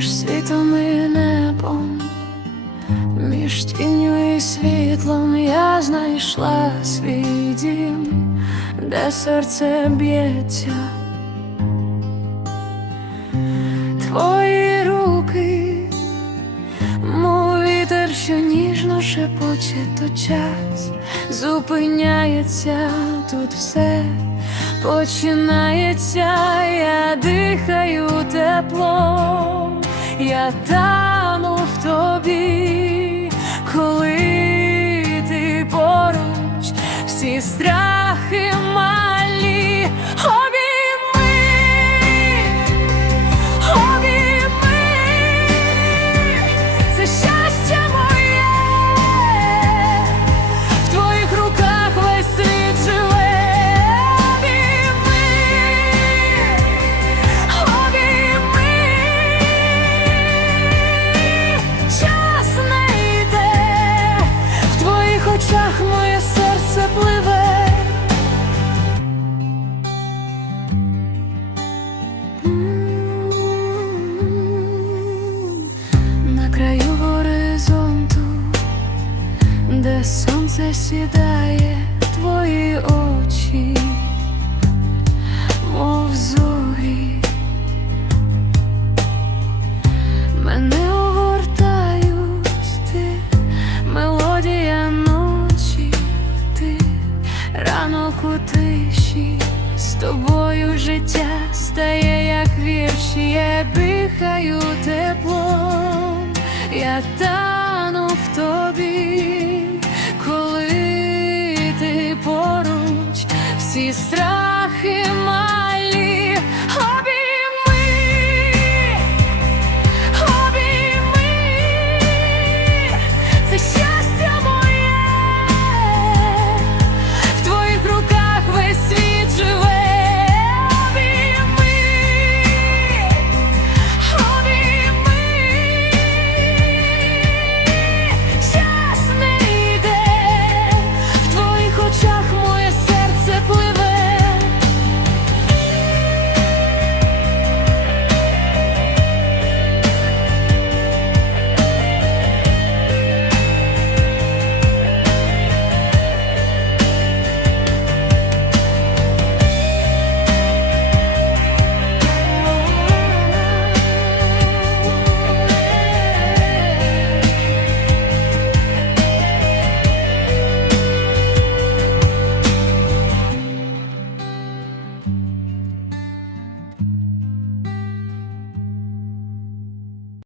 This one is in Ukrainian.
між світом і небом, між тінню і світлом я знайшла свій дім, де серце б'ється. Твої руки, мов вітер, що ніжно шепоче, то час зупиняється тут все. Починається, я дихаю тепло я тану сонце сідає, твої очі, мов зорі, мене огортають ти, мелодія ночі, ти ранок у тиші, з тобою життя стає, як вірші, я дихаю теплом, я тану в тобі,